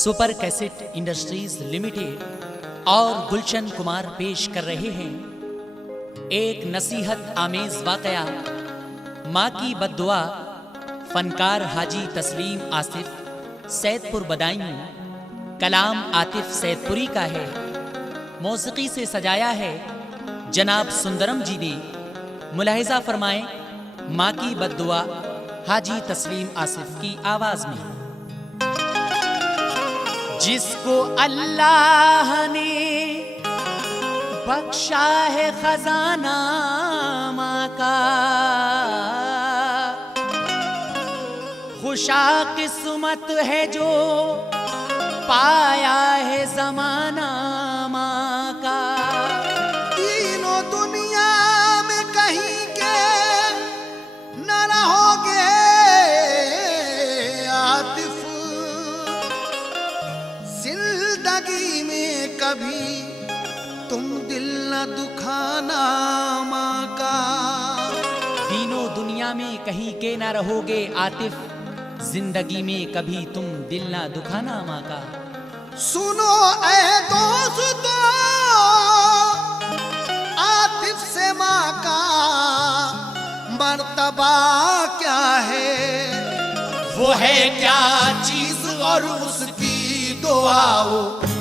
Super cassette industries limited और गुलशन कुमार पेश कर रहे हैं एक नसीहत आमेज वाकया माँ की बद्दुआ। फनकार हाजी तस्लीम आसिफ सैदपुर बदायूं, कलाम आतिफ सैदपुरी का है, मौसीकी से सजाया है जनाब सुंदरम जी ने। मुलाहिजा फरमाएं माँ की बद्दुआ हाजी तस्लीम आसिफ की आवाज में। जिसको अल्लाह ने बख्शा है खजाना माँ का, खुशा किस्मत है जो पाया है जमाना माँ का। तीनों दुनिया में कहीं के न रहोगे आतिफ, जिंदगी में कभी तुम दिल न दुखाना माँ का। तीनों दुनिया में कहीं के ना रहोगे आतिफ, जिंदगी में कभी तुम दिल ना दुखाना माँ का। सुनो ऐ दोस्तों, आतिफ से माँ का मर्तबा क्या है, वो है क्या चीज और उसकी दुआओ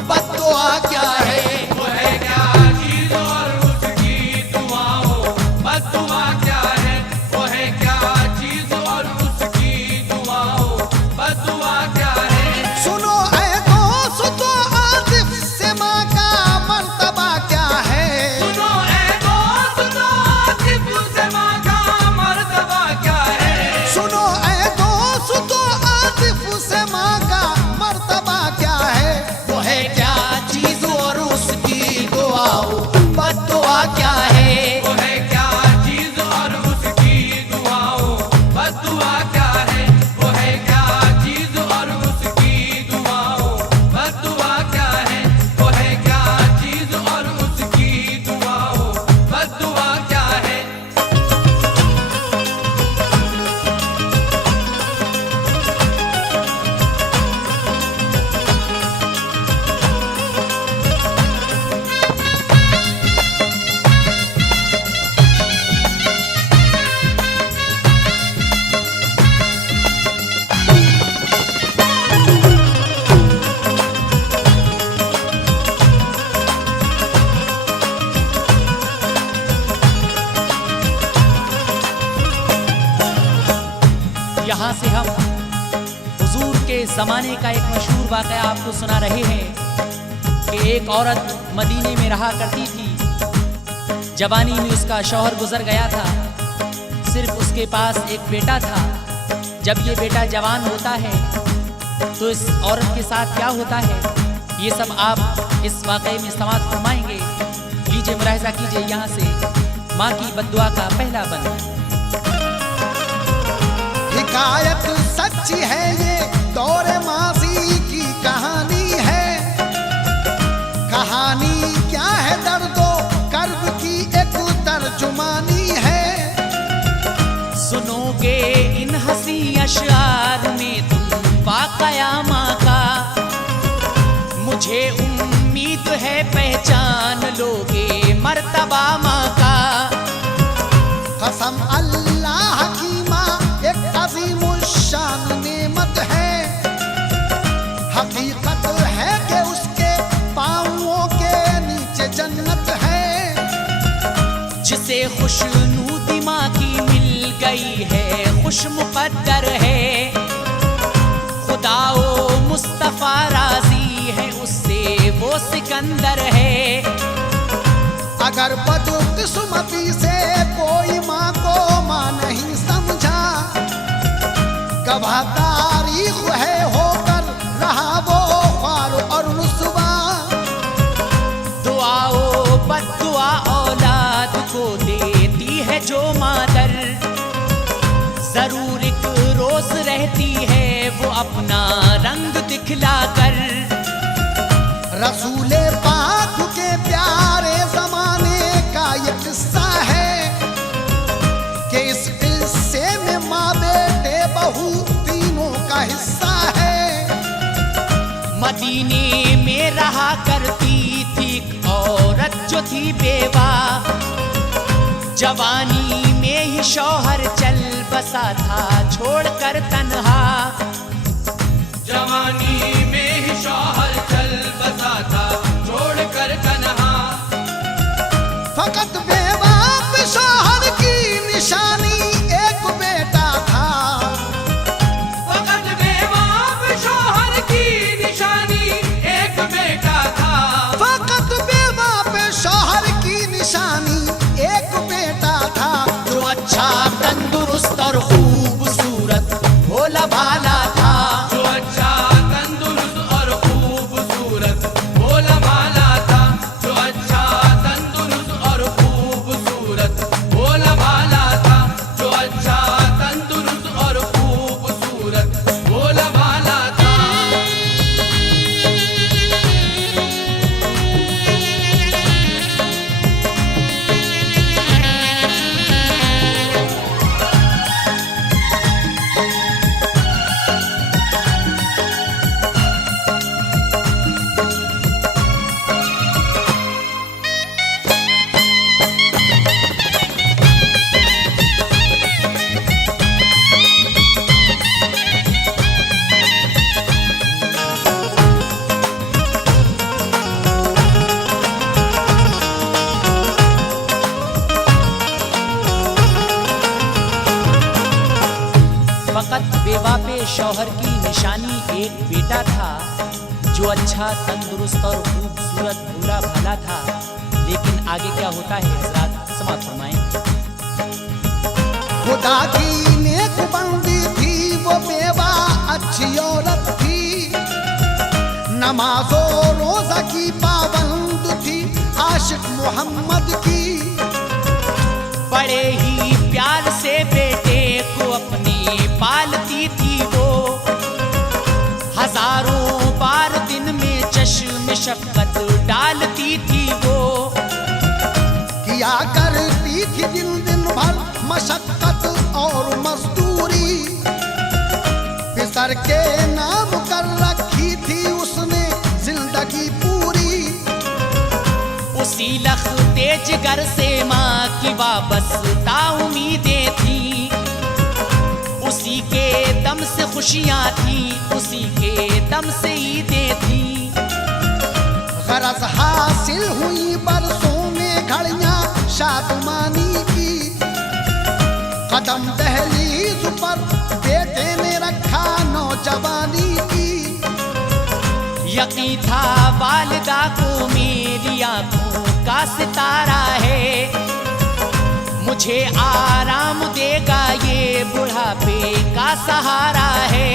बद्दुआ क्या है। वो है क्या चीज और उसकी दुआओं बद्दुआ क्या है। वो है क्या चीज और उसकी दुआओं बद्दुआ क्या है। सुनो ऐ दोस्तों, आतिफ से माँ का मर्तबा क्या है। सुनो ऐ दोस्तों, आतिफ से माँ का मर्तबा क्या है। सुनो ऐ दोस्तों, आतिफ से माँ का मर्तबा क्या है। वो है क्या चीज और उसकी दुआओ बद्दुआ क्या है। वो है क्या चीज और उसकी दुआओं बद्दुआ क्या है। वो है क्या चीज और उसकी दुआओं बद्दुआ क्या है। वो है क्या चीज और उसकी दुआओं बद्दुआ क्या है। यहाँ से हम हुजूर के ज़माने का एक मशहूर वाक़या आपको सुना रहे हैं कि एक औरत मदीने में रहा करती थी। जवानी में उसका शौहर गुजर गया था, सिर्फ उसके पास एक बेटा था। जब ये बेटा जवान होता है तो इस औरत के साथ क्या होता है, ये सब आप इस वाक़े में समाअत फरमाएंगे। लीजिए मुलाहिजा कीजिए यहाँ से माँ की बद्दुआ का पहला बंद। हिकायत सच्ची है, ये दौरे माजी की कहानी है। कहानी क्या है, दर्दो कर्ब की एक तर्जुमानी है। सुनोगे इन हंसी अशआर में तुम वाक़या माँ का, मुझे उम्मीद है पहचान लोगे मर्तबा माँ का। कसम अल्लाह की माँ एक अज़ीमुल शान नेमत है। हकीकत है कि उसके पाँवों के नीचे जन्नत है। जिसे खुशनूदी माँ की मिल गई है, खुश मुक़द्दर है। खुदाओ मुस्तफ़ा राज़ी है उससे, वो सिकंदर है। अगर बदकिस्मती से कोई माँ को माँ नहीं समझा, गवाह तारीख है होकर रहा वो ख्वार और रुसवा। दुआओ बद्दुआ औलाद को देती है जो मादर, जरूर एक रोज रहती है वो अपना रंग दिखला कर। रसूले पाक के प्यारे जमाने का ये किस्सा है कि इस किस्से में माँ बेटे बहू तीनों का हिस्सा है। थी बेवा, जवानी में ही शौहर चल बसा था छोड़कर तन्हा। जवानी में ही शौहर चल बसा था छोड़कर तन्हा। फकत बेवा पे शौहर की निशानी एक बेटा था। फकत बेवा पे शौहर की निशानी एक बेटा था। फकत बेवा पे शौहर की निशानी एक बेटा था, जो अच्छा तंदुरुस्त और खूबसूरत भोला भाला था। जो अच्छा तंदुरुस्त और खूबसूरत भोला भाला था। जो अच्छा तंदुरुस्त और खूबसूरत भोला भाला था। जो अच्छा तंदुरुस्त और खूबसूरत भोला भाला था। फकत बेवा पे शौहर की निशानी एक बेटा था, जो अच्छा तंदुरुस्त और खूबसूरत भोला भाला था। लेकिन आगे क्या होता है हजरात, समाप्त फरमाएं। खुदा की नेक बंदी थी वो बेवा, अच्छी औरत थी, नमाजो रोजा की पाबंद थी, आशिक मोहम्मद की। बड़े ही प्यार से बेटे को अपने पालती थी वो, हजारों बार दिन में चश्म शफ़क़त डालती थी वो। किया करती थी दिन दिन भर मशक्कत और मजदूरी, पिसर के नाम कर रखी थी उसने जिंदगी पूरी। उसी लख्ते जिगर से माँ की वाबस्ता उम्मीदें थी, उसी के दम से खुशियाँ थी, उसी के दम से ईदें थी। गरज हासिल हुई बरसों में घड़ियां शादमानी की, कदम दहलीज पर बेटे ने रखा नौजवानी की। यकीन था वालिदा को मेरी आंखों का सितारा है, मुझे आराम देगा ये बुढ़ापे का सहारा है।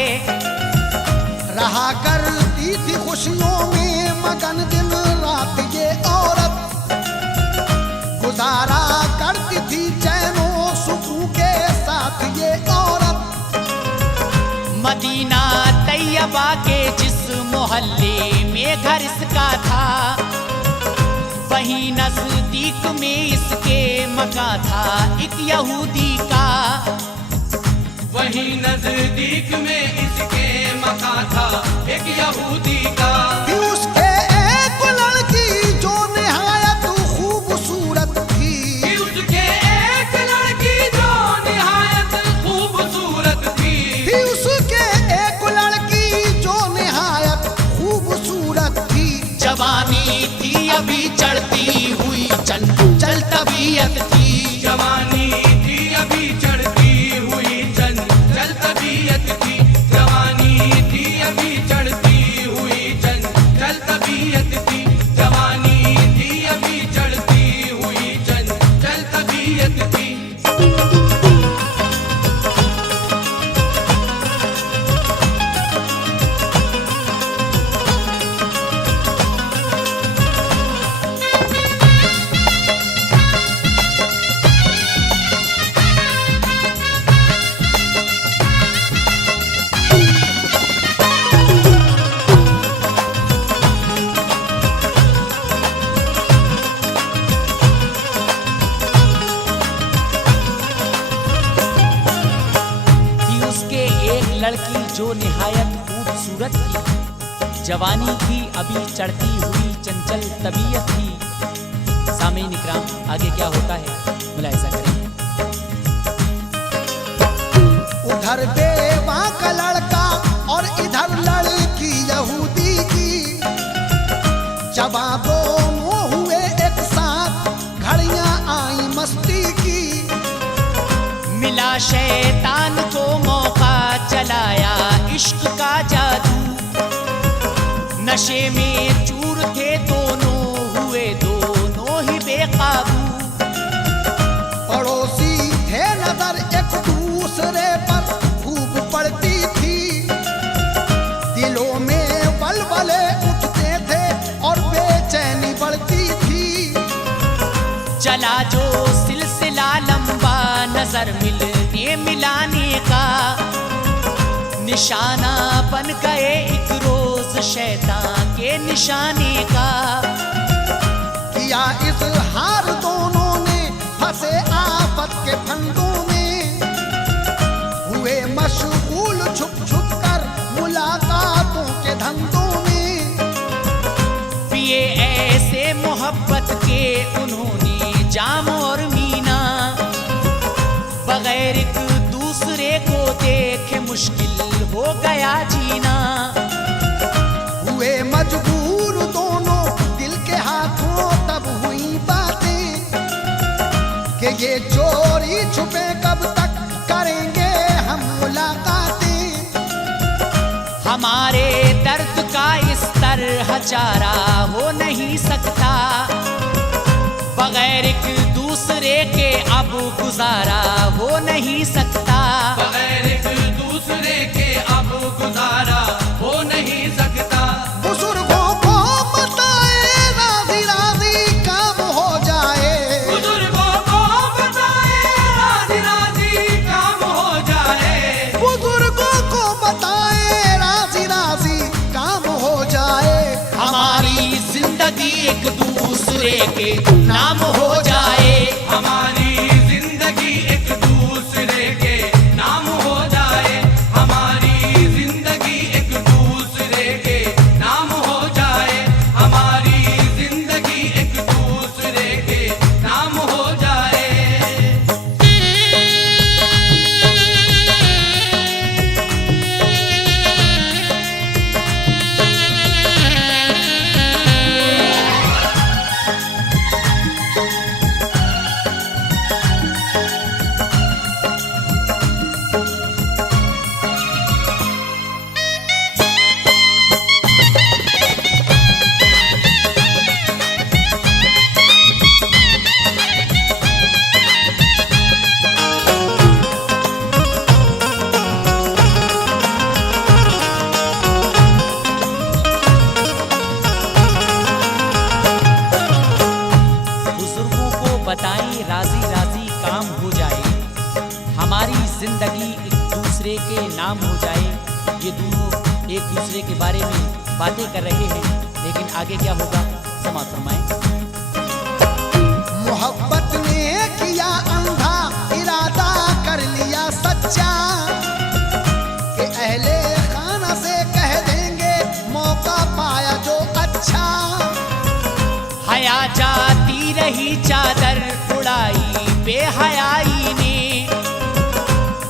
रहा करती थी खुशियों में मगन दिन रात ये औरत, गुजारा करती थी चैनो सुकून के साथ ये औरत। मदीना तैयबा के जिस मोहल्ले में घर इसका था, वहीं नजदीक में इसके मकान था एक यहूदी का। वहीं नजदीक में इसके मकान था एक यहूदी का। थी उसके एक लड़की जो निहायत खूबसूरत थी, कि उसके एक लड़की जो निहायत खूबसूरत थी। थी उसके एक लड़की जो निहायत खूबसूरत थी। जवानी थी अभी चढ़ती हुई चंचल तबीयत थी। जवानी थी अभी चढ़ती हुई चंचल तबीयत थी। जवानी थी अभी चढ़ती हुई चंचल तबीयत थी। जवानी थी अभी चढ़ती हुई चंचल तबीयत थी। लड़की जो निहायत खूबसूरत थी, जवानी थी अभी चढ़ती हुई चंचल तबीयत थी। सामीन इकराम आगे क्या होता है मुलाहिजा करें। उधर बेवा का लड़का और इधर लड़की यहूदी की, जवाब दोनों हुए एक साथ, घड़ियां आई मस्ती की। मिला शैतान को मौका, चलाया इश्क का जादू, नशे में चूर थे दोनों, हुए दोनों ही बेकाबू। पड़ोसी थे नजर एक दूसरे पर खूब पड़ती थी, दिलों में बलबले उठते थे और बेचैनी बढ़ती थी। चला जो सिलसिला लंबा, नजर मिलने मिलाने का, निशाना बन गए एक रोज शैतान के निशाने का। किया इज़हार दोनों ने फंसे आफत के फंदों में, हुए मशगूल छुप छुप कर मुलाकातों के धंधों में। पिए ऐसे मोहब्बत के उन्होंने जाम और मीना, बगैर एक दूसरे को देखे मुश्किल हो गया जीना। हुए मजबूर दोनों दिल के हाथों, तब हुई बातें कि ये चोरी छुपे कब तक करेंगे हम मुलाकातें। हमारे दर्द का इस तरह चारा हो नहीं सकता, बगैर एक दूसरे के अब गुजारा हो नहीं सकता। बगैर एक दूसरे के अब गुजारा हो नहीं सकता। बुजुर्गों को बताए राजी राजी काम हो जाए, बुजुर्गों को बताए राजी राजी काम हो जाए। बुजुर्गों को बताए राजी राजी काम हो जाए। हमारी जिंदगी एक दूसरे के नाम हो जाए, हमारी जिंदगी एक दूसरे के नाम हो जाए। हमारी जिंदगी एक दूसरे के नाम हो जाए। हमारी जिंदगी एक दूसरे के नाम हो जाए। बुजुर्गों को बताएं राजी राजी काम हो जाए, हमारी जिंदगी एक दूसरे के नाम हो जाए। ये दोनों एक दूसरे के बारे में बातें कर रहे हैं, लेकिन आगे क्या होगा समाज फरमाएं। मोहब्बत ने किया अंधा, इरादा कर लिया सच्चा, कि अहले खाना से कह देंगे मौका पाया जो अच्छा। हया जाती रही चादर उड़ाई बेहयाई ने,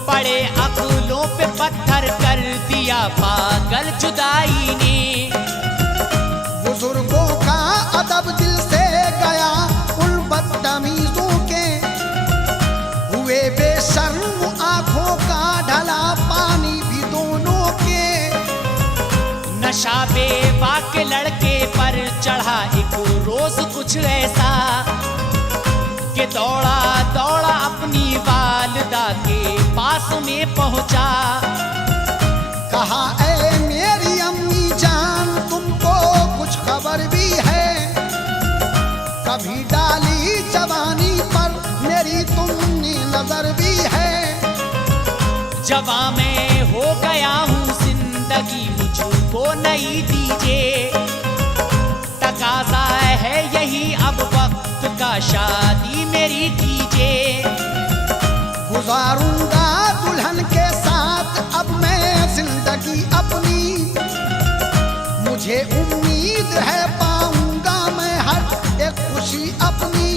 पड़े अक्लों पे पत्थर कर दिया पागल जुदाई ने। बुजुर्गों का अदब दिल से गया उन बदतमीजों के, हुए बेशर्म आंखों का ढला पानी भी दोनों के। नशा बेवा के लड़के पर चढ़ा एक रोज कुछ ऐसा, कि दौड़ा दौड़ा अपनी वालिदा के पास में पहुंचा। कहा ऐ मेरी अम्मी जान, तुमको कुछ खबर भी है, कभी डाली जवानी पर मेरी तुमने नजर भी है। जवा मैं हो गया हूँ, जिंदगी मुझको नहीं दीजिए, तकाजा है यही अब वक्त का, शादी मेरी कीजिए। गुजारूंगा दुल्हन के साथ अब मैं जिंदगी अपनी, मुझे उम्मीद है पाऊंगा मैं हर एक खुशी अपनी।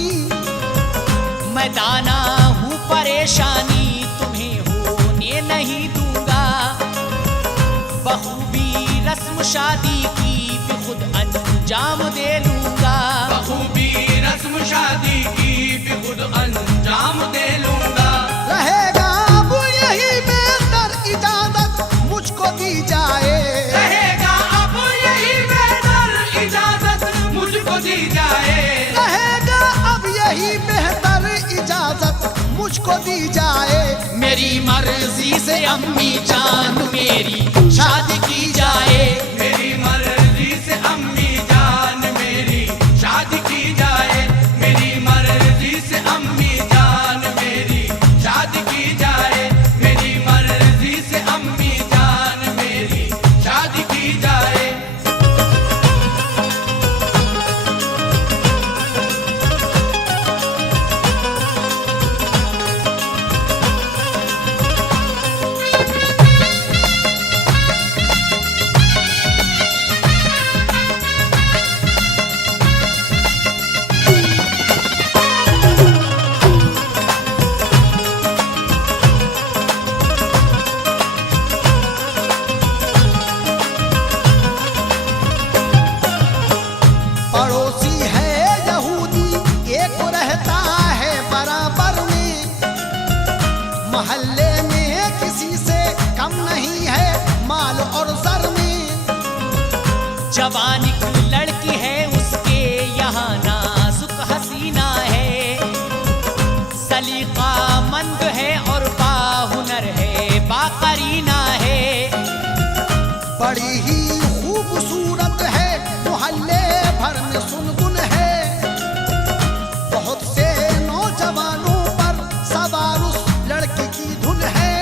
बखूबी रस्म शादी की भी खुद अंजाम दे लूंगा। बखूबी रस्म शादी की भी खुद अंजाम दे लूंगा। रहेगा अब यही बेहतर इजाजत मुझको दी जाए। रहेगा अब यही बेहतर इजाजत मुझको दी जाए। रहेगा अब यही बेहतर इजाजत मुझको दी जाए। मेरी मर्जी से अम्मी जान मेरी शादी की जाए। मेरी मर्जी से अम्मी जान मेरी शादी की जाए। मेरी मर्जी से अम्मी जान मेरी शादी की जाए। मेरी मर्जी से अम्मी जान मेरी शादी की जाए। पड़ोसी है यहूदी एक रहता है बराबर में। मोहल्ले में किसी से कम नहीं है माल और सर में। जवान एक लड़की है उसके यहाँ नाजुक हसीना है। सलीका मंद है और बाहुनर है बाकरीना है। बड़ी ही खूबसूरत है मोहल्ले भर में सुनगुन है। बहुत से नौजवानों पर सवार उस लड़की की धुन है।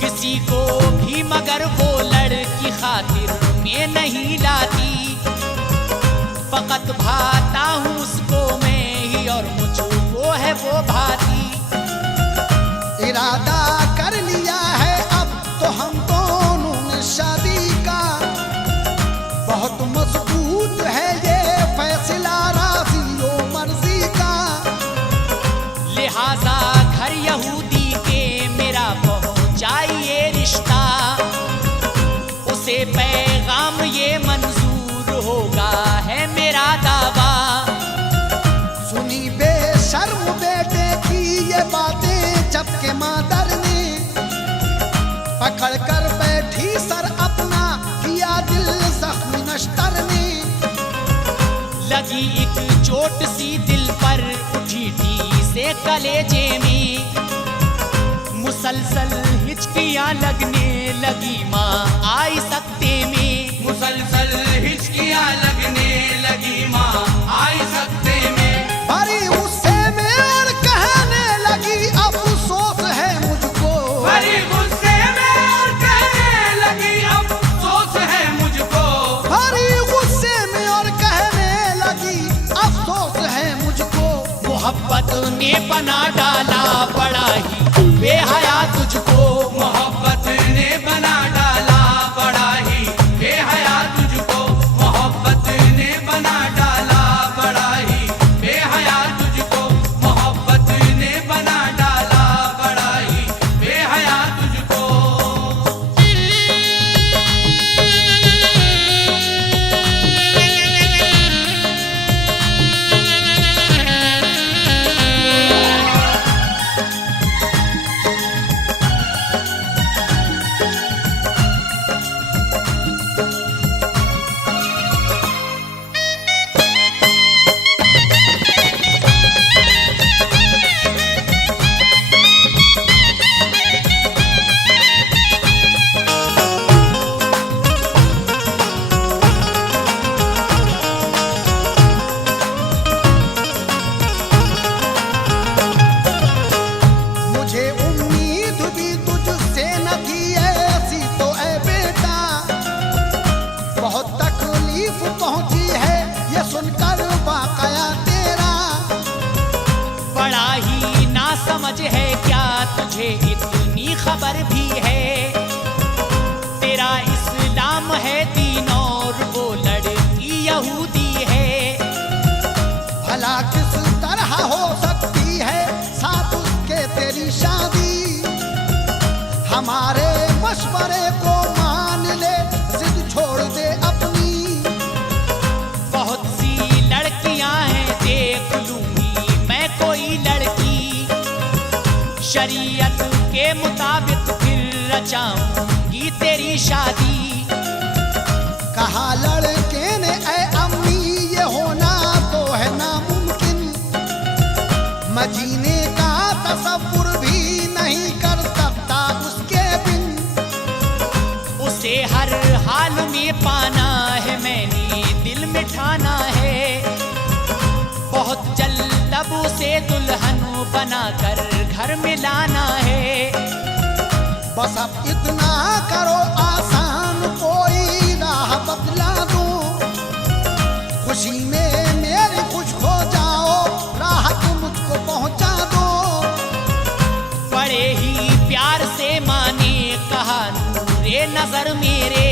किसी को भी मगर वो लड़की खातिर में नहीं लाती। फकत भाता हूँ उसको मैं ही और मुझको है वो भाती। इरादा कर लिया है अब तो हम दोनों ने शादी का। बहुत मजबूत है ये फैसला राज़ी ओ मर्जी का। लिहाजा घर यहूदी के मेरा पहुंचाइए रिश्ता। उसे पैगाम ये मंजूर होगा है मेरा दावा। सुनी बेशर्म बेटे की ये बातें जबकि मादर ने पकड़ कर बैठी सर अपना किया दिल जख्मी नश्तर ने। लगी एक चोट सी दिल पर उठी टी से कलेजे में। मुसलसल हिचकियां लगने लगी माँ आई सकते में। मुसलसल हिचकियां लगने लगी माँ आई सकते में। भरी गुस्से में और कहने लगी अफसोस है मुझको। बड़ी गुस्से में और कहने लगी अफसोस है मुझको। भरी गुस्से में और कहने लगी अफसोस है मुझको। मोहब्बत ने बना डाला बड़ा ही बेहया तुझको। मोहब्बत ने बना डाला बड़ा ही बेहया तुझको। मोहब्बत ने बना डाला बड़ा ही बेहया तुझको। मोहब्बत ने बना डाला बड़ा ही बेहया तुझको। मुझे उम्मीद भी तुझसे न थी ऐसी तो ऐ बेटा। बहुत तकलीफ पहुंची है ये सुनकर वाकया तेरा। बड़ा ही ना समझ है क्या तुझे इतनी खबर भी है। तेरा इस्लाम है दीन और वो लड़की यहूदी है। भला किस तरह हो सकती है साथ उसके तेरी शादी। हमारे मशवरे को ले, जिद छोड़ दे अपनी। बहुत सी लड़कियां हैं देख लूंगी मैं कोई लड़की, शरीयत के मुताबिक फिर रचाऊंगी तेरी शादी। कहा लड़के ने ऐ अम्मी ये होना तो है नामुमकिन, मैं जीने का तसव्वुर भी नहीं कर सकता उसके बिन। उसे हर हाल में पाना है मैंने दिल में ठाना है, बहुत जल्द अब उसे दुल्हन बनाकर घर में लाना है। बस अब इतना करो आसान कोई राह बतला दो, खुशी में मेरी खुश हो जाओ, राह तुम मुझको पहुंचा दो। बड़े ही प्यार से माने कहा नूरे नजर मेरे,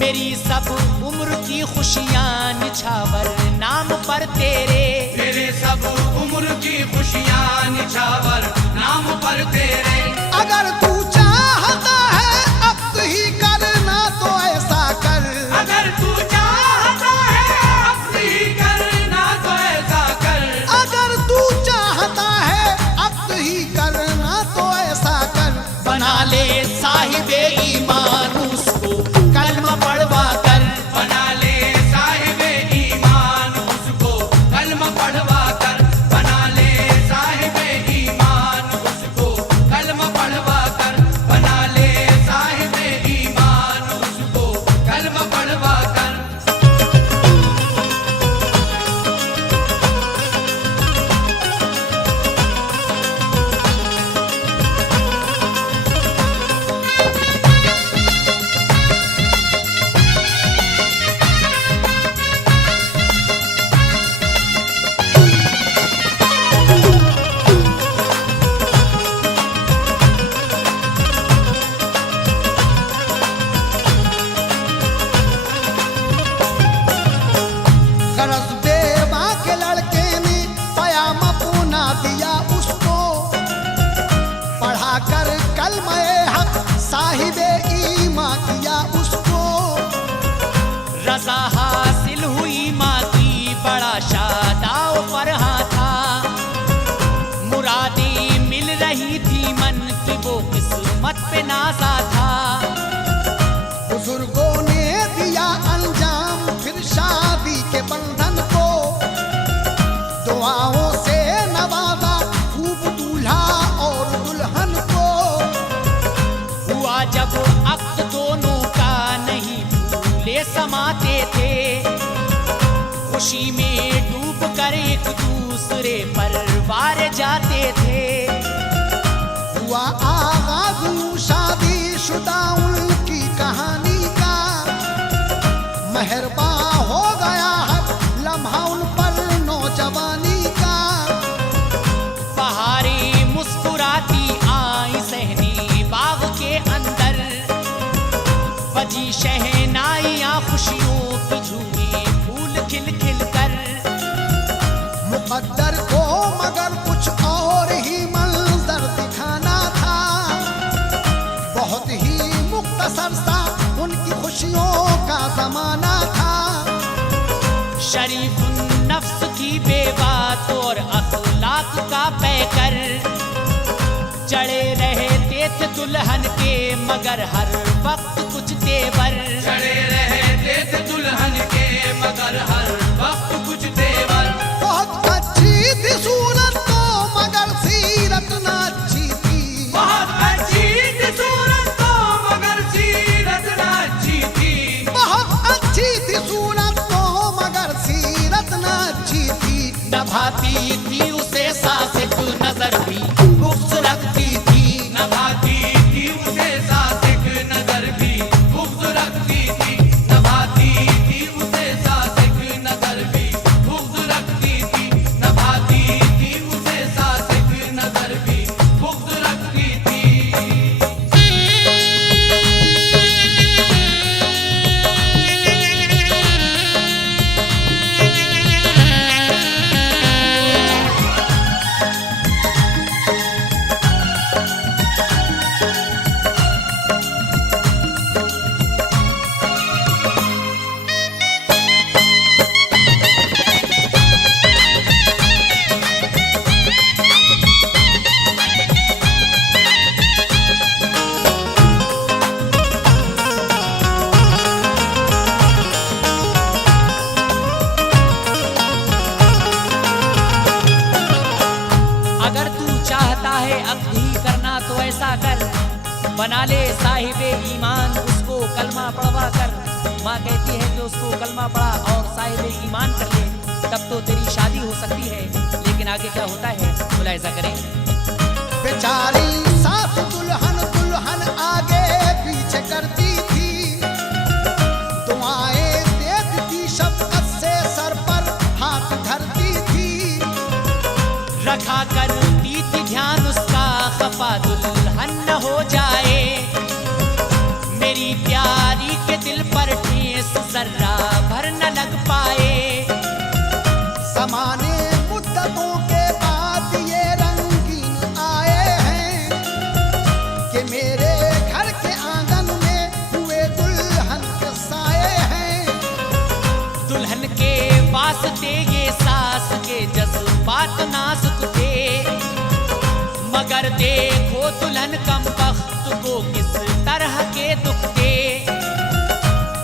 मेरी सब उम्र की खुशियां निछावर नाम पर तेरे। मेरे सब उम्र की खुशियां निछावर नाम पर तेरे। अगर तू चाहता है अब ही करना तो ऐसा कर, अगर तू चाहता है अपनी करना तो ऐसा कर। अगर तू चाहता है अब ही करना तो ऐसा कर। बना ले साहिबे ईमान उसको कलमा पढ़वा कर, बना ले साहिबे ईमान उसको कलमा पढ़वा कर। बना ले साहिबे ईमान उसको कलमा पढ़वा कर। बना ले साहिबे ईमान उसको कलमा पढ़वा कर। गरज बेवा के लड़के ने पयाम पूना दिया उसको, पढ़ा कर कलमे हक साहिबे ईमा किया उसको। रजा हासिल हुई माँ की बड़ा शादाव फरहा था, मुरादें मिल रही थी मन की वो किस्मत पे नाजा था। बुजुर्गों ने दिया अंजाम फिर शादी के बंधन को, दुआओं से नवाजा खूब दूल्हा और दुल्हन को। हुआ जब अक्त दोनों का नहीं भूले समाते थे, खुशी में डूब कर एक दूसरे पर वार जाते थे। हुआ आगाज शादी शुदा उनकी कहानी का, मेहरबा हो गया है लम्हा उन पर नौजवानी का। बहारें मुस्कुराती आई सहनी बाग के अंदर, बजी शहनाइयां खुशियों की झूमे फूल खिल खिल कर। मुकद्दर को मगर कुछ और ही मंजर दिखाना था, बहुत ही मुख्तसर सा उनकी खुशियों का जमाना था। शरीफ नफ्स की बेबात और अखलाक का पैकर, चढ़े रहते थे दुल्हन के मगर हर वक्त कुछ तेवर। चढ़े रहते थे दुल्हन के मगर हर वक्त कुछ तेवर। बहुत अच्छी थी सूरत तो मगर सीरत ना अच्छी थी। बहुत अच्छी थी सूरत तो मगर सीरत ना अच्छी थी। बहुत अच्छी थी सूरत तो मगर सीरत ना अच्छी थी। नभाती थी उसे सासिक नजर भी बुग़्ज़ रखती थी, नभाती थी उसे सासिक नजर भी बुग़्ज़ रखती थी। बना ले साहिबे ईमान उसको कलमा पढ़वा कर। माँ कहती है कि उसको कलमा पढ़ा और साहिबे ईमान कर ले, तब तो तेरी शादी हो सकती है। लेकिन आगे क्या होता है, मुलाहिजा करें। बेचारी सास दुल्हन दुल्हन आगे पीछे करती थी, दुआएं देती थी, शफ़क़त से सर पर हाथ धरती थी। रखा करती थी ध्यान उसका खफा दुल्हन न हो जाए, मेरी प्यारी के दिल पर ठेस जर्रा भर न लग पाए। ज़माने मुद्दतों के बाद ये रंगीन आए हैं कि मेरे घर के आंगन में हुए दुल्हन के साए हैं। दुल्हन के वास्ते ये सास के जज्बात नाजुक थे, मगर देखो दुल्हन कम बख्त को किस तरह के दुख थे।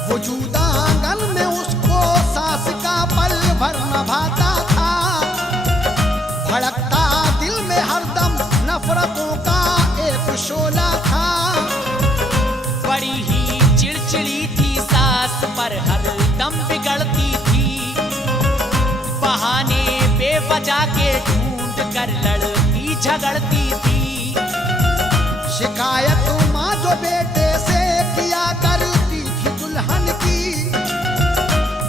वजूद आंगन में उसको सास का पल भर न भाता था, भड़कता दिल में हरदम नफरतों का एक शोला था। बड़ी ही चिड़चिड़ी थी सास पर हर दम बिगड़ती थी, बहाने बेवजह के ढूंढ कर लड़ती झगड़ती थी। शिकायत माँ जो बेटे से किया करती थी दुल्हन की,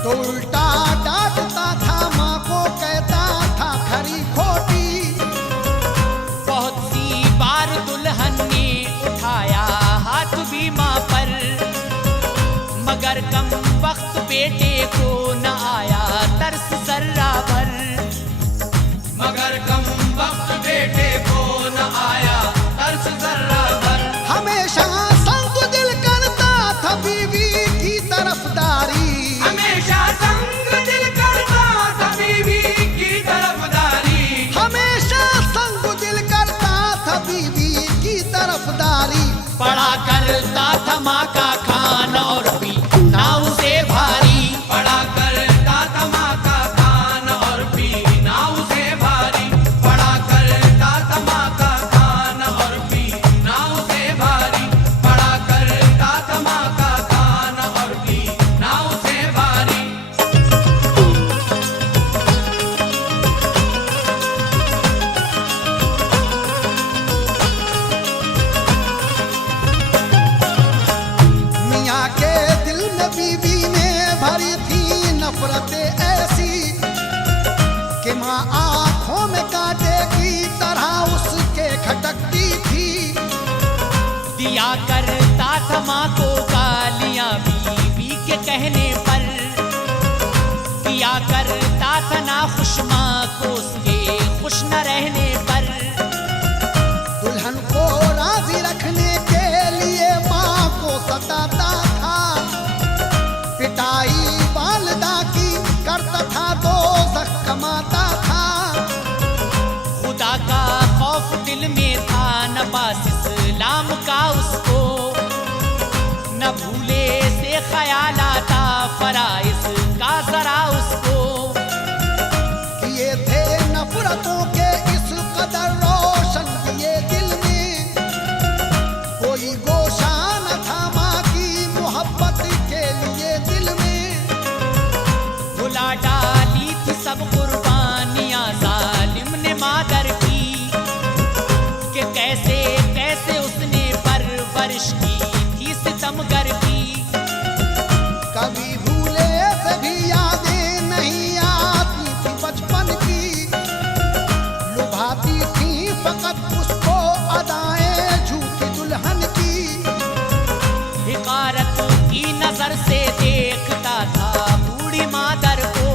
तो उल्टा डांटता था माँ को, कहता था खरी खोटी। बहुत सी बार दुल्हन ने उठाया हाथ भी माँ पर, मगर कम वक्त बेटे को न आया तरस जर्रा भर। मगर कम वक्त बेटे को न आया तरस जर्रा भर। हमेशा संग दिल करता था बीवी की तरफदारी, हमेशा संग दिल करता था बीवी की तरफदारी। हमेशा संग दिल करता था बीवी की तरफदारी। पढ़ा करता था माँ का खाना और भी ना उसे भारी, पढ़ा करता था माँ का खान और पीना उसे भारी। पढ़ा करता था माँ का खान और पीना उसे भारी। पढ़ा करता था माँ का खान और पीना उसे भारी। मियाँ के दिल में बीवी ने भरी थी नफरतें ऐसी कि माँ आंखों में कांटे की तरह उसके खटकती थी। दिया करता था माँ को गालियाँ बीवी के कहने पर, दिया करता था ना खुश माँ को उसके खुश न रहने पर। दुल्हन को राजी रखने के लिए माँ को सताता था, पिटाई वालिदा की करता था, दोज़ख कमाता था। खुदा का खौफ दिल में था, न पास इस्लाम का उसको, न भूले से ख्याल आता फराइज का जरा उसको। किए थे नफरतों के इस कदर रोशन किए दिल में, कोई गोशा न था माँ की मोहब्बत के लिए दिल में। भुला डाली थी सब कुर्बानियाँ जालिम ने मादर की, कि कैसे कैसे उसने परवरिश की थी सितमगर की। कभी भूले से भी यादें नहीं आती थी बचपन की, लुभाती थी फकत उसको अदाएं झूठी दुल्हन की। हिकारत की नजर से देखता था बूढ़ी मादर को,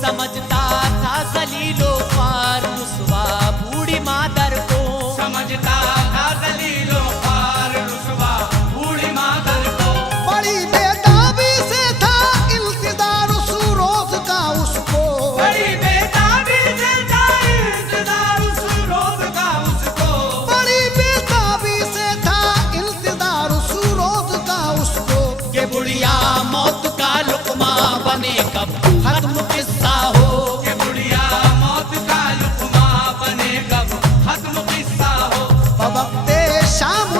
समझता था जलीलो ख्वार रुसवा बूढ़ी मादर को। समझता था दलीलो ख्वार रुसवा बूढ़ी मादर को। बड़ी बेताबी से था इल्तिजार उस रोज का उसको, बड़ी बेताबी से था इंतजार उस रोज का उसको। बड़ी बेताबी से था इल्तिजार उस रोज का उसको। के बुढ़िया मौत का लुकमा बने कब खत्म किस्सा हो, के बुढ़िया मौत का लुकमा बने कब खत्म किस्सा हो। बवक्ते शाम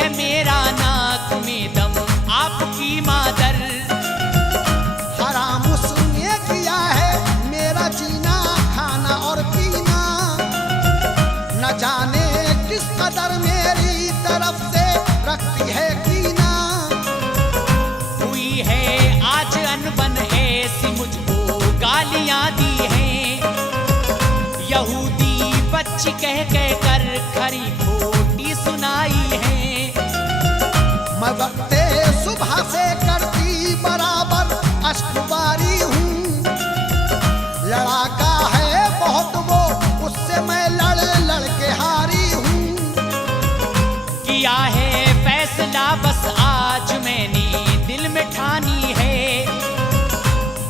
है मेरा नाक में दम आपकी मादर। हराम उसने किया है मेरा जीना, खाना और पीना। न जाने किस कदर मेरी तरफ से रखती है कीना। हुई है आज अनबन ऐसी मुझको गालियां दी हैं। यहूदी बच्ची कह कह कर खरी खोटी सुनाई है। मैं वक्ते सुबह से करती बराबर अश्कबारी हूँ। लड़ाका है बहुत वो, उससे मैं लड़ लड़ के हारी हूँ। किया है फैसला बस आज मैंने दिल में ठानी है।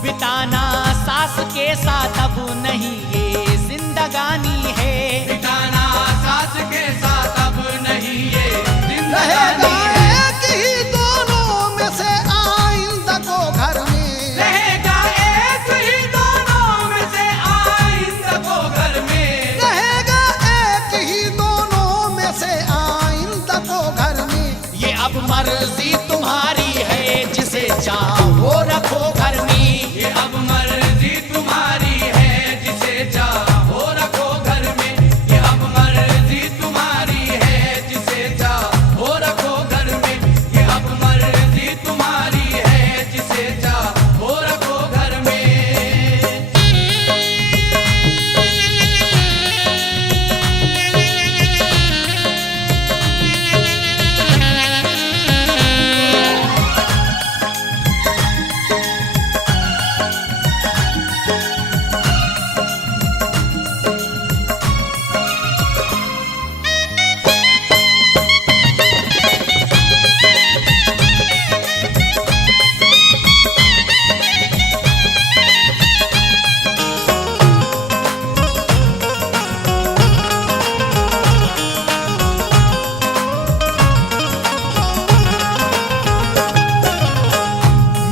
बिताना सास के साथ अब नहीं ये जिंदगानी है। बिताना सास के साथ अब नहीं ये रहेगा जिंदगानी है। एक ही दोनों में से आइंदा को घर में। रहेगा एक ही दोनों में से आइंदा को घर में। रहेगा एक ही दोनों में से आइंदा को घर में। ये अब मर्जी तुम्हारी है, जिसे चाहो रखो घर में। ये अब मर्जी तुम्हारी है, जिसे चाहो रखो घर में। ये अब मर्जी तुम्हारी है, जिसे चाहो रखो घर में। ये अब मर्जी तुम्हारी है, जिसे चाहो रखो घर में।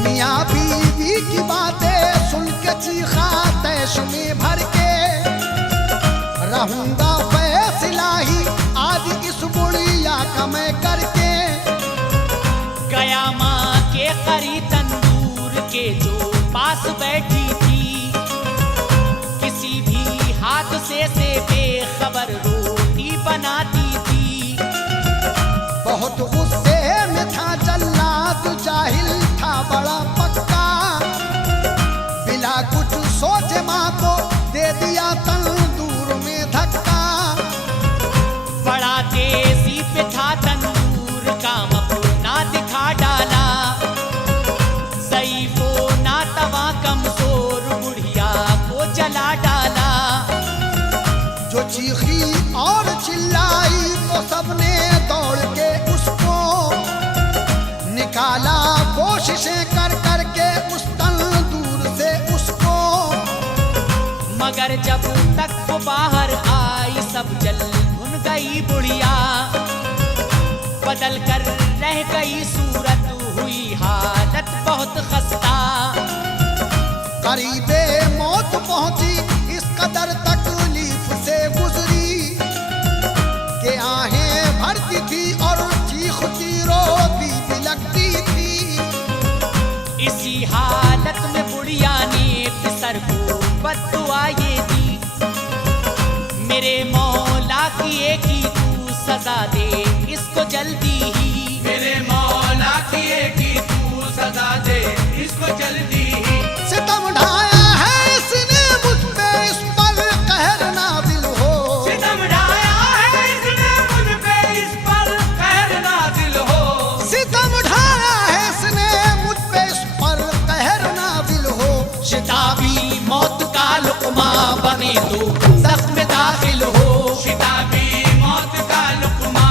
मियाँ बीवी की बातें सुन के चीखा तैश में भर के। रहूंगा फैसला ही आज इस बुढ़िया का मैं करके। गया माँ के करी तंदूर के जो पास बैठी थी। किसी भी हादसे से बेखबर रोटी बनाती थी। बहुत गुस्से में था जल्लाद, जाहिल था बड़ा पक्का। बिना कुछ सोचे माँ को दे दिया तंदूर में धक्का। बड़ा तेजी पे था तंदूर, काम अपना दिखा डाला। ज़ईफ़ो नातवा कमजोर बुढ़िया को जला डाला। जो चीखी और चिल्लाई तो सबने दौड़ के उसको निकाला। कोशिशें कर कर के उस तंदूर से उसको। मगर जब तक वो बाहर आई सब जल भुन गई बुढ़िया। बदल कर रह गई सूरत, हुई हालत बहुत खस्ता। करीबे मौत पहुंची, इस कदर तकलीफ से गुजरी कि आहें भरती थी और चीखती रोती भी लगती थी। इसी हालत में बुढ़िया ने सर को बद्दुआ ये दी। मेरे मौला की एक ही तू सजा दे इसको जल्दी ही। मेरे मौला की एक ही तू सजा दे इसको जल्दी ही। सितम ढाया है इसने मुझ पे, इस पर कहर नाज़िल हो। सितम ढाया है इसने मुझ पे, इस पर कहर नाज़िल हो। सितम ढाया है इसने मुझ पे, इस पर कहर नाज़िल हो। शिताबी मौत का लुक़मा बने तो जख्म दाखिल हो। शिताबी मौत का लुक़मा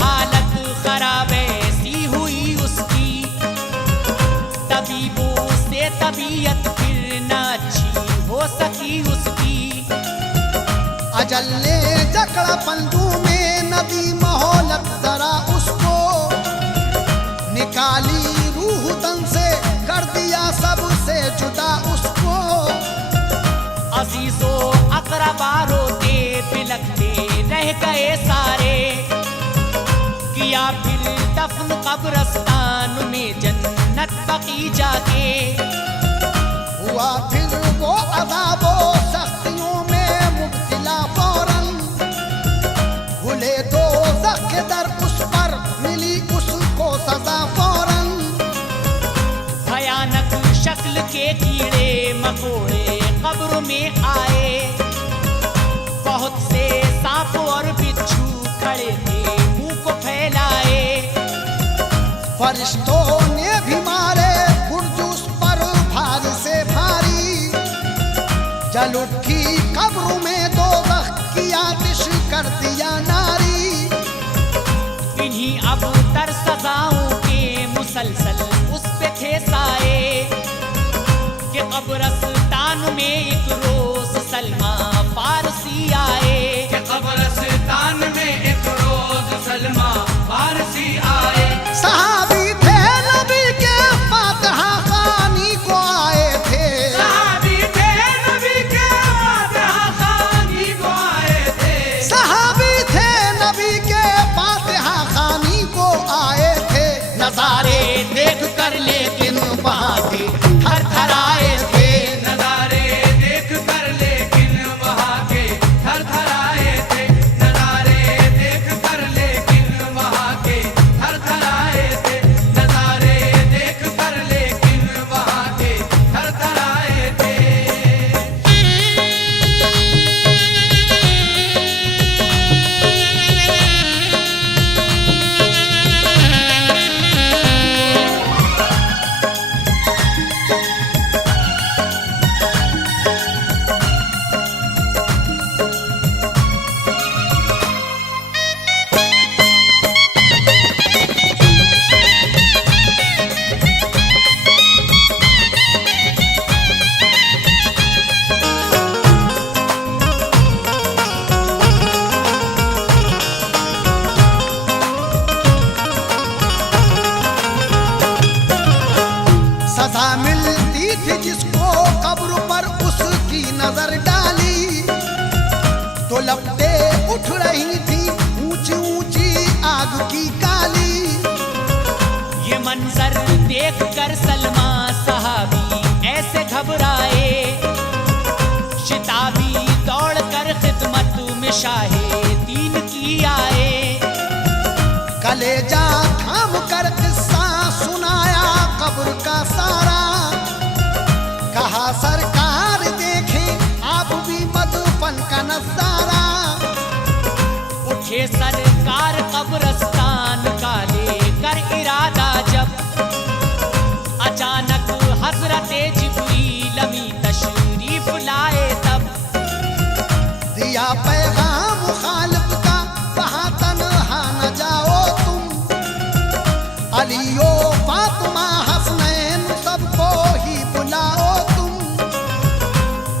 हालत खराब ऐसी हुई उसकी, तबीबों से तबीयत फिर न अच्छी हो सकी उसकी। अजल ने जकड़ा पंजू में नदी मोहलत जरा उसको, निकाली रूह तन से कर दिया सबसे जुदा उसको। अजीजो अकरबा रोते बिलखते रह गए सारे, किया फिर दफन कब्रस्तान में जन्नत बकी जाके। हुआ फिर वो अज़ाबो सख्तियों में मुब्तला फौरन, खुले दोज़ख के दर उस पर मिली उसको सजा फौरन। भयानक शक्ल के कीड़े मकोड़े कब्र में आए, बहुत से सांप और बिच्छू खड़े थे मुंह को फैलाए। फरिश्तों ने भी मारे बुर्जुस पर भारी से भारी, जल उठी कब्र में दोज़ख की आतिश कर दिया नारी। इन्हीं अब तर सजाओं के मुसलसल उस पे थे साए, कि कब्रस्तान में एक रोज सलमा फारसी आए। कि कब्रस्तान में एक रोज सलमा फारसी आए। सहाबी थे नबी के फातिहा खानी को आए थे, सहाबी थे नबी के फातिहा खानी को आए थे। सहाबी थे नबी के फातिहा खानी को आए थे। नजारे देख कर लेकिन वहाँ के थर थर आए थे। नजारे देख कर लेकिन वहाँ के थर थर आए थे। नजारे देख कर लेकिन वहाँ के थर थर आए थे। नजारे देख कर लेकिन वहाँ के थर थर आए थे। सजा मिलती थी जिसको कब्र पर उसकी नजर डाली, तो लपटे उठ रही थी ऊंची ऊंची आग की काली। ये मंजर देख कर सलमा सहाबी ऐसे घबराए, शिताबी दौड़ कर खिदमत में शाहे दीन की आए। कलेजा थाम कर किस्सा सुनाया कब्र का सारा, कहा सरकार देखें आप भी मदफन का नजारा। उठे सरकार कब्रस्तान का लेकर इरादा जब, अचानक हजरत जिब्रील अमी तशरीफ लाए तब। दिया पैगाम खालिक का कहा तन्हा न जाओ तुम, अलियो फातिमा हसनैन सबको ही बुलाओ तुम।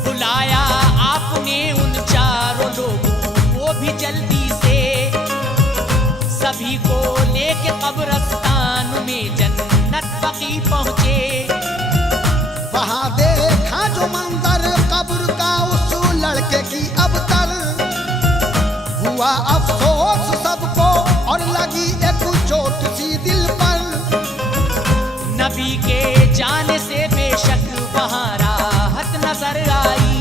बुलाया आपने उन चारों लोगों को भी जल्दी से, सभी को लेके कब्रस्तान में जन्नत बकी पहुंचे। वहां देखा जो मंजर कब्र का उस लड़के की अबतर, हुआ अफसोस सबको और लगी एक चोट सी दिल पर। नबी के जाने से बेशक वहाँ राहत नजर आई,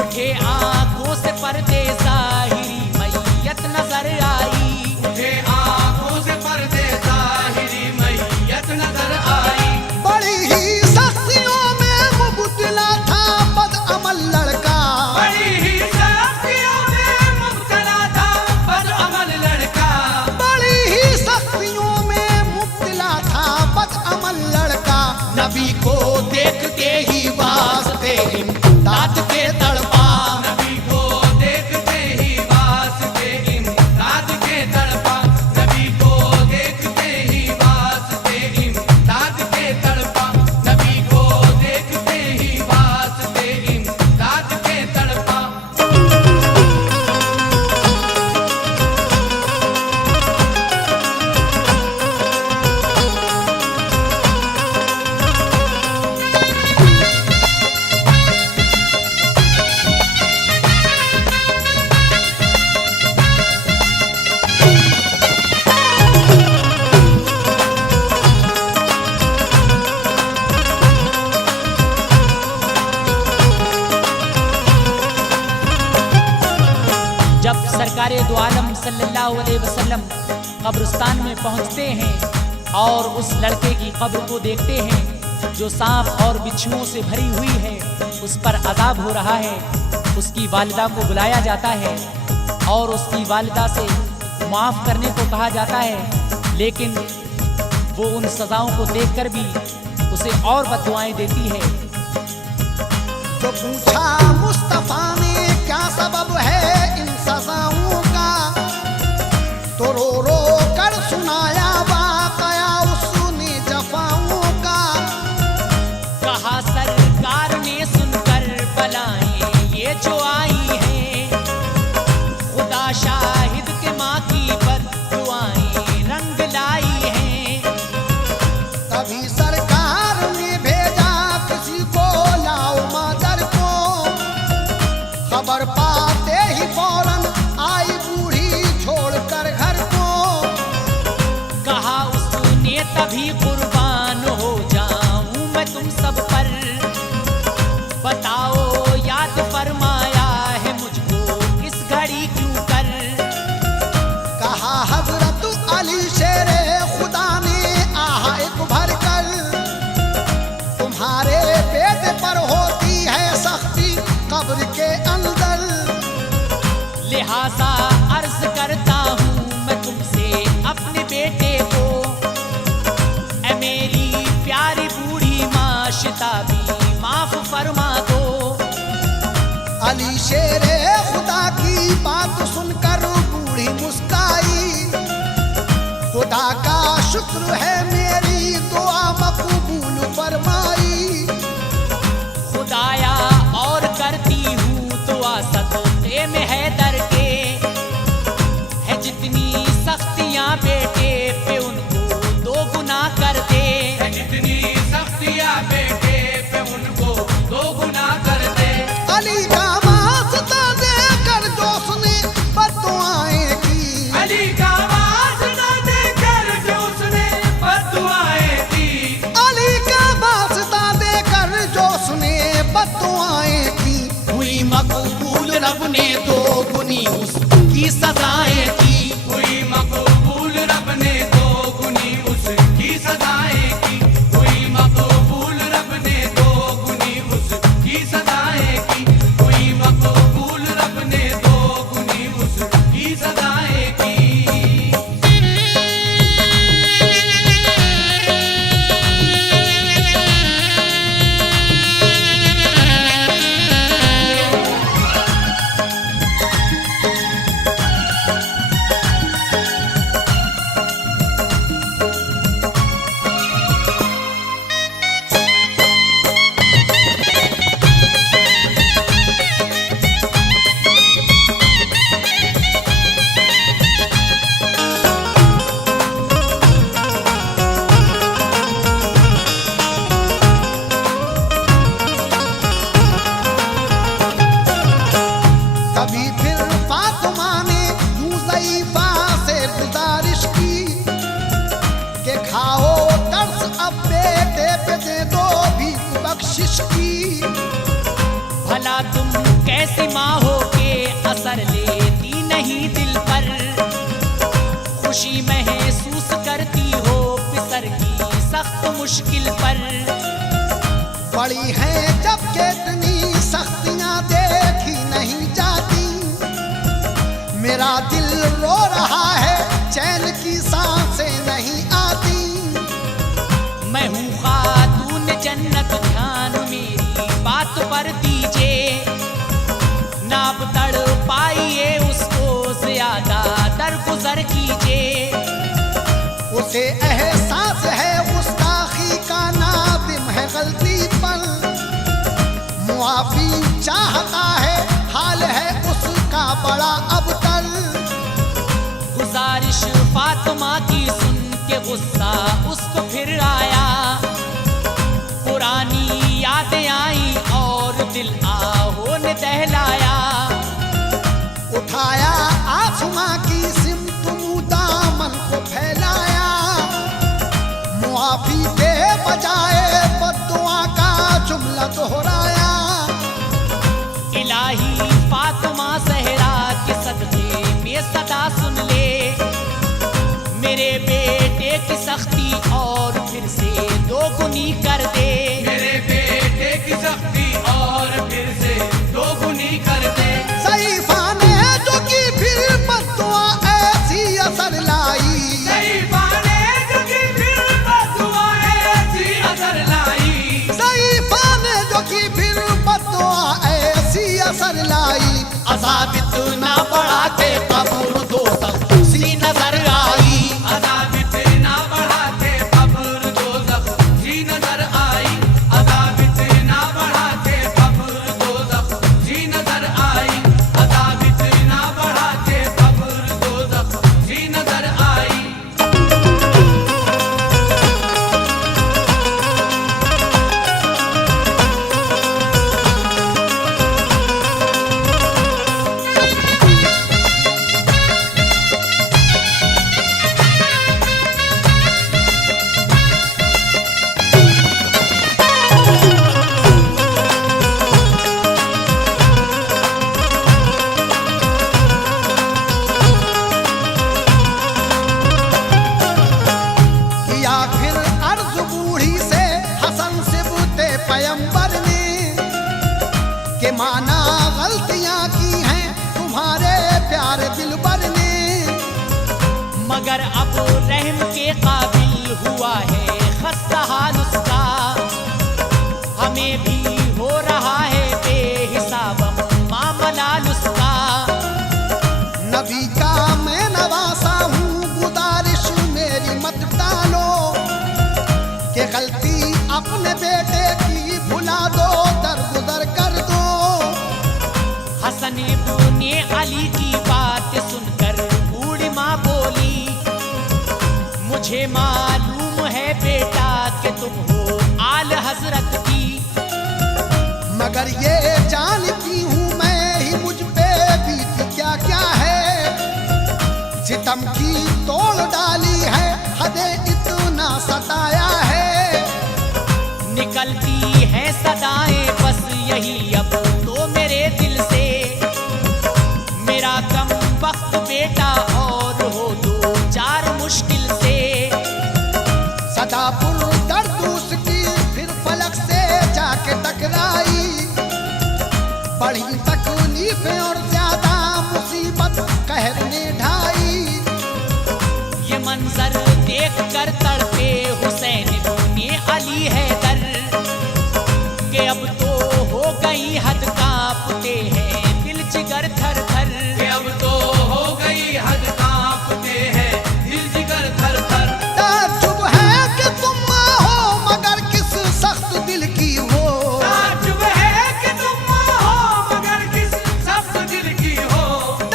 उठे आंखों से पर्दे जाहिरी मैयत नजर आई। उठे आँखों से पर्दे जाहिरी मैयत नजर आई। बड़ी ही सख्तियों में मुबतला था बदअमल लड़का, बड़ी ही सख्तियों में मुब्तला था बदअमल लड़का। बड़ी ही सख्तियों में मुबतला था बदअमल लड़का। नबी को देखते ही वास्ते इमदाद के तड़पा, नबी को देखते ही वास्ते इमदाद के तड़पा। सल्लल्लाहु अलैहि वसल्लम कब्रिस्तान में पहुंचते हैं और उस लड़के की कब्र को देखते हैं जो सांप और बिच्छुओं से भरी हुई है, उस पर अजाब हो रहा है। उसकी वालिदा को बुलाया जाता है और उसकी वालिदा से माफ़ करने को कहा जाता है, लेकिन वो उन सज़ाओं को देखकर भी उसे और बद्दुआएं देती है। तो पूछा मुस्तफा ने क्या सबब है इन सजाओं का, तो रो रो कर सुनाया वाकया उसने जफाओं का। कहा सरकार ने सुनकर बलाएं ये जो आई हैं, खुदा शाहिद के माँ की बद्दुआएं रंग लाई हैं। तभी सरकार ने भेजा किसी को लाओ मादर को, खबर पाते ही फौरन आई बूढ़ी छोड़कर घर को। कहा उसने तभी कुर्बान हो जाऊं मैं तुम सब पर, बताओ याद फरमाया है मुझको इस घड़ी क्यों कर। कहा हजरत अली शेरे खुदा ने आहा एक भर कर, तुम्हारे बेटे पर होती है सख्ती कब्र के अंदर। लिहाजा अर्ज करता हूँ मैं तुमसे अपने बेटे को, ऐ मेरी प्यारी बूढ़ी माँ शिताबी माफ फरमा दो। अली शेरे खुदा की बात सुनकर बूढ़ी मुस्काई, खुदा का शुक्र है मेरी दुआ मकबूल फरमाई। खुदाया और करती हूँ दुआ सदक़े में हैदर के, है जितनी सख्तियाँ बेटे पे उनको दो गुना कर दे। है जितनी सख्तियाँ बेटे पे उनको दो गुना कर दे। अली का वास्ता देकर जो उसने बद्दुआएं की, अली का वास्ता देकर जो उसने बद्दुआएं की। अली का वास्ता देकर जो उसने बद्दुआएं की, हुई मकबूल रब ने दो गुनी उसकी सजाएं की। हुई मकबूल रब ने दो गुनी उसकी सदाएं की। हुई मकबूल रब ने दो गुनी उसकी सदाएं की। हुई मकबूल रब ने दो गुनी उसकी सदाएं की। तभी फिर फातिमा ने यूं ज़ईफ़ा से गुजारिश की कि खाओ तरस अब बेटे पे दे दो भी बख्शिश की। भला तुम कैसी माँ हो के असर लेती नहीं दिल पर, खुशी महसूस करती हो पिसर की सख्त मुश्किल पर। बड़ी है जब के इतनी सख्तियां देखी नहीं जाती, मेरा दिल रो रहा है चैन की सांसें नहीं आती। मैं हूँ खातून जन्नत, ध्यान मेरी बात पर दीजिए, नाप तड़ पाइए उसको ज्यादा दरगुजर कीजिए। उसे एहसास है गुस्ताखी का, नादिम है गलती पर, मुआफी चाहता है हाल है उसका बड़ा अबतर। गुजारिश फातिमा की सुन के गुस्सा उसको फिर आया, पुरानी यादें आई और दिल आहों ने दहलाया। उठाया आसमां की सिमत मुँह दामन को फैलाया, मुआफी के बजाय बद्दुआ का जुमला दोहराया। इलाही फातिमा सहरा के सदक़े में सदा सुन मेरे बेटे की सख्ती और फिर से दोगुनी कर दे। मेरे बेटे की सख्ती और फिर से दोगुनी कर दे। सईफा ने जो की फिर बद्दुआ ऐसी असर लाई। सईफा ने जो की फिर बद्दुआ ऐसी असर लाई। सईफा ने जो की फिर बद्दुआ ऐसी असर लाई। अज़ाब इतना बढ़ा के कब्र दोज़ख सी नजर आई। अज़ाब इतना बढ़ा के कब्र दोज़ख सी नजर आई। अज़ाब इतना बढ़ा के कब्र दोज़ख सी नजर आई। अज़ाब इतना बढ़ा के कब्र दोज़ख सी नजर आई। किया फिर अर्ज बूढ़ी से हसन सिबते पैगंबर ने कि माना गलतियां की हैं तुम्हारे प्यारे दिलबर ने। मगर अब रहम के काबिल हुआ है खस्ता हाल उसका। हमें भी हो रहा है बेहिसाब मामलाल उसका। नबी का मैं नवासा हूँ, गुजारिश मेरी मत डालो कि गलती अपने बेटे की भुला दो, दरगुजर कर दो। हसन इब्ने अली की बात सुनकर बूढ़ी माँ बोली, मुझे मालूम है बेटा कि तुम हो आल हजरत की। मगर ये जानती हूँ मैं ही मुझ पे बीती क्या क्या है। सितम की तोड़ डाली है, हदे इतना सताया है। निकलती है सदाएं बस यही अब तो मेरे दिल से। मेरा कम वक्त बेटा और हो दो चार मुश्किल से। सदा पुर दर्द उसकी फिर फलक से जाके टकराई। बड़ी तकलीफें और ज्यादा मुसीबत कहर ने ढाई। ये मंजर देख कर तड़पे हुसैन इब्ने अली हैदर कि अब तो हो गई हद, कांपते हैं दिल जिगर थर थर। कि अब तो हो गई हद, कांपते हैं दिल जिगर थर थर। ताज्जुब है कि तुम माँ हो मगर किस सख्त दिल की हो। ताज्जुब है कि तुम हो मगर किस सख्त दिल की हो।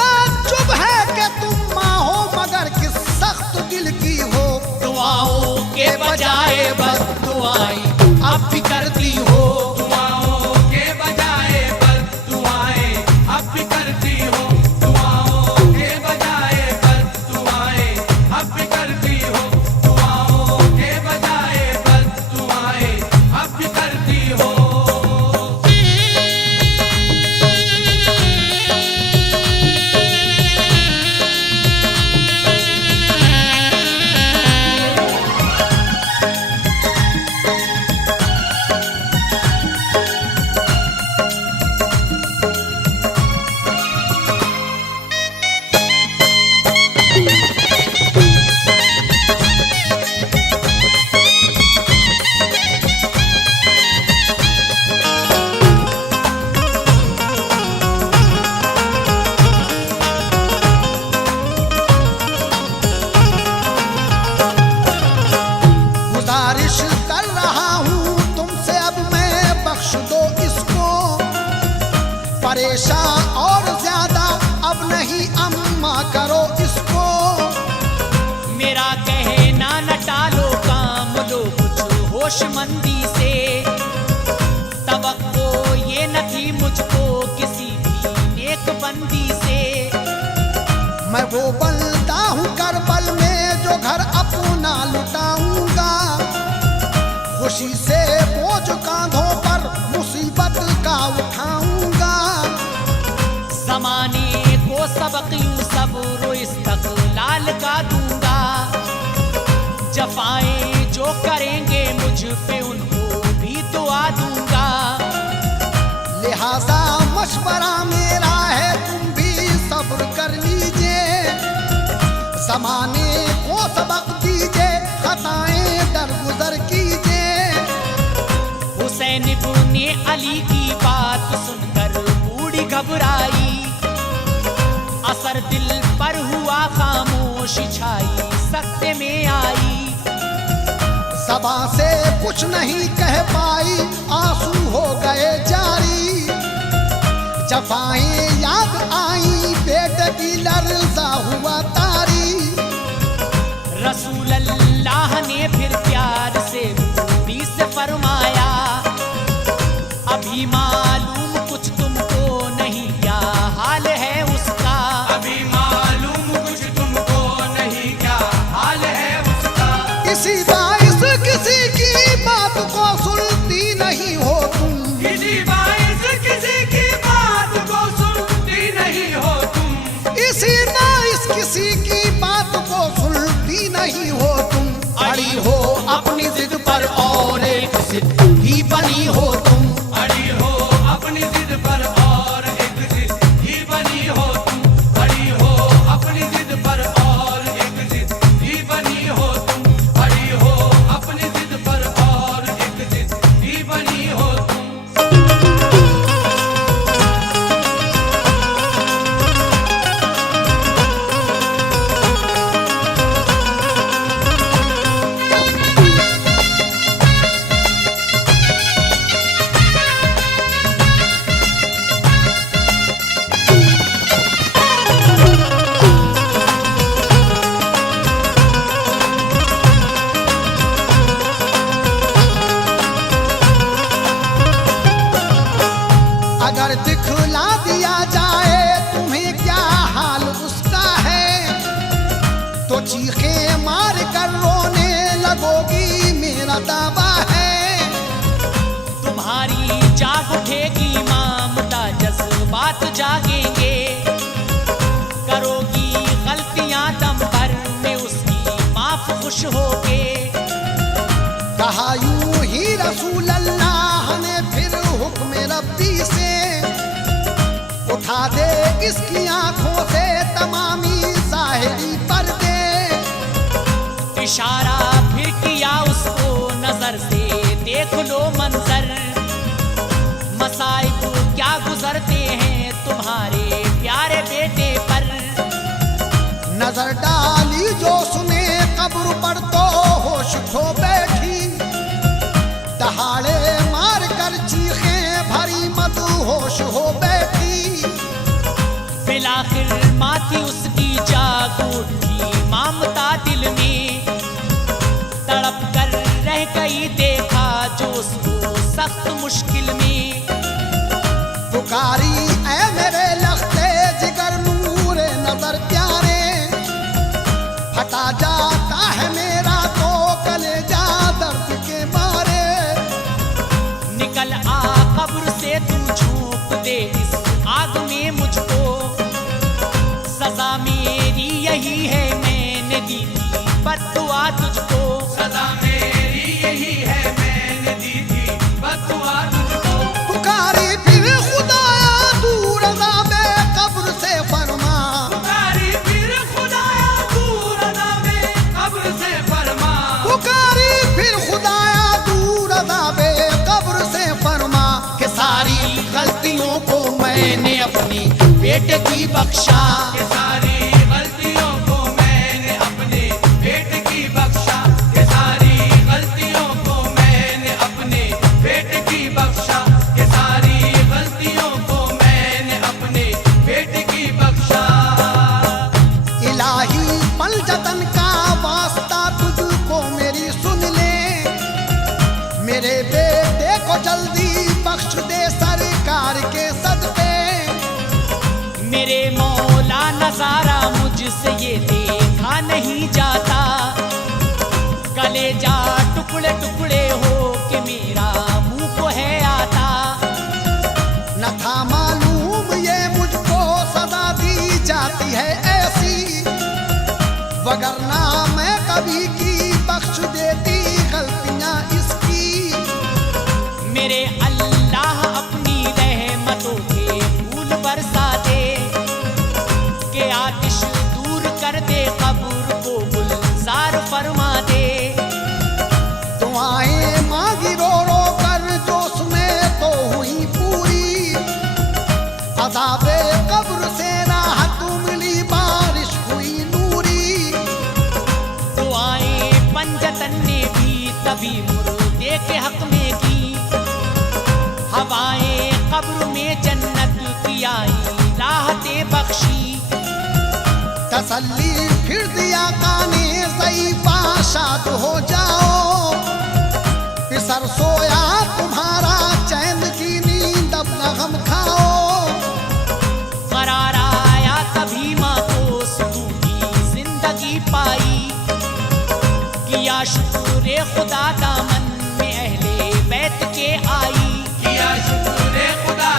ताज्जुब है कि तुम माँ हो मगर किस सख्त दिल की हो। दुआओं के बजाय बद्दुआएं अब भी करती हो। दुआओं के बजाय बद्दुआएं अब भी करती हो। दुआओं के बजाय बद्दुआएं अब भी करती हो। दुआओं के बजाय बद्दुआएं अब भी करती हो। गुजारिश कर रहा हूँ तुमसे अब मैं, बख्श दो इसको। परेशान और ज्यादा अब नहीं अम्मा करो इसको। मेरा कहना न टालो, काम लो कुछ होशमंदी से। तवक्को ये न थी मुझको किसी भी नेक बंदी से। मैं वो बंदा हूँ करबल में जो घर अपना लुटाऊंगा। खुशी से बोझ कांधों पर मुसीबत का उठाऊंगा। जमाने को सबक यूं सब्र इस्तक़लाल का दूंगा। जफाएं जो करेंगे मुझ पे उनको भी दुआ दूंगा। लिहाजा मशवरा मेरा है तुम भी सब्र कर लीजिए, ज़माने को सबक दीजिए, खताएं दरगुजर कीजिए। हुसैन इब्ने अली की बात सुनकर बूढ़ी घबराई, असर दिल पर हुआ खामोशी छाई सकते में आई। ज़बां से कुछ नहीं कह पाई, आंसू हो गए जारी। जफाएं याद आई, बेटे की लर्जा हुआ तारी। रसूल अल्लाह ने फिर प्यार से बूढ़ी से फरमाया, अभी मालूम कुछ तुमको नहीं क्या हाल है उसका। अभी मालूम कुछ तुमको नहीं क्या हाल है उसका। इसी बाइस किसी की बात को सुनती नहीं हो तुम, किसी बाइस किसी की बात को सुनती नहीं हो तुम। इसी नाइस किसी की बात को सुनती नहीं हो तुम। अड़ी हो अपनी जिद पर और एक जिद ही बनी हो तुम। अड़ी हो अपनी जिद पर और एक जिद ही बनी हो तुम। अड़ी हो अपनी जिद पर और एक जिद ही बनी हो तुम। अड़ी हो अपनी जिद पर और एक जिद ही बनी हो तुम। अगर दिखला दिया जाए तुम्हें क्या हाल उसका है, तो चीखे मार कर रोने लगोगी मेरा दावा है। तुम्हारी जाग उठेगी ममता, जज्बात जागेंगे, करोगी गलतियां दम भर में उसकी माफ खुश होके। कहा यूं ही रसूल अल्लाह ने फिर हुक्म रब्बी से, उठा दे इसकी आंखों से तमामी ज़ाहिरी पर्दे। इशारा फिर किया उसको नजर से, देख लो मंजर, मसाइब क्या गुजरते हैं तुम्हारे प्यारे बेटे पर। नजर डाली जो सुने कब्र पर तो होश खो बैठी, दहाड़े मार कर चीखें भरी मत होश हो बैठी। बिलाखिर माथी उसकी जाग उठी ममता दिल में, तड़प कर रह गई देखा जो उसको सख्त मुश्किल में। पुकारी ऐ मेरे लख्ते जिगर नूरे नजर प्यारे, फटा जाता है मेरा तो कलेजा दर्द के मारे। निकल आ कब्र से तू झोंक दे इस आग में मुझको, सजा मेरी यही है मैंने दी थी बद्दुआ तुझको। सदा मेरी यही है मैंने दी थी बद्दुआ तुझको। पुकारी फिर खुदाया दूर अज़ाबे कब्र से फरमा, पुकारी फिर खुदाया दूर अज़ाबे कब्र से फरमा। पुकारी फिर खुदाया दूर अज़ाबे कब्र से फरमा। कि सारी गलतियों को मैंने अपनी बेटे की बख्शा, ये सारी गलतियों को मैंने अपने बेटे की बख्शा। ये सारी गलतियों को मैंने अपने बेटे की बख्शा। ये सारी गलतियों को मैंने अपने बेटे की बख्शा। इलाही पलजतन का वास्ता तुझको मेरी सुन ले, मेरे बेटे को जल्दी बख्श दे सरकार के सदके। मेरे मौला नजारा मुझसे ये देखा नहीं जाता, कलेजा टुकड़े टुकड़े हो के मेरा मुंह को है आता। न था मालूम ये मुझको सदा दी जाती है ऐसी, वगरना मैं कभी की बख्श वतन ने भी तभी मुर्दे के हक में की। हवाएं कब्र में जन्नत की आई राहतें बख्शी। तसल्ली फिर दिया काने ज़ईफ़ा शाद हो जाओ, पिसर सोया तुम्हारा चैन की नींद अपना गम खाओ। करार आया तभी माँ को सुकून की जिंदगी पाई। किया शुक्र खुदा दामन में अहले बैत के आई। किया शुक्र खुदा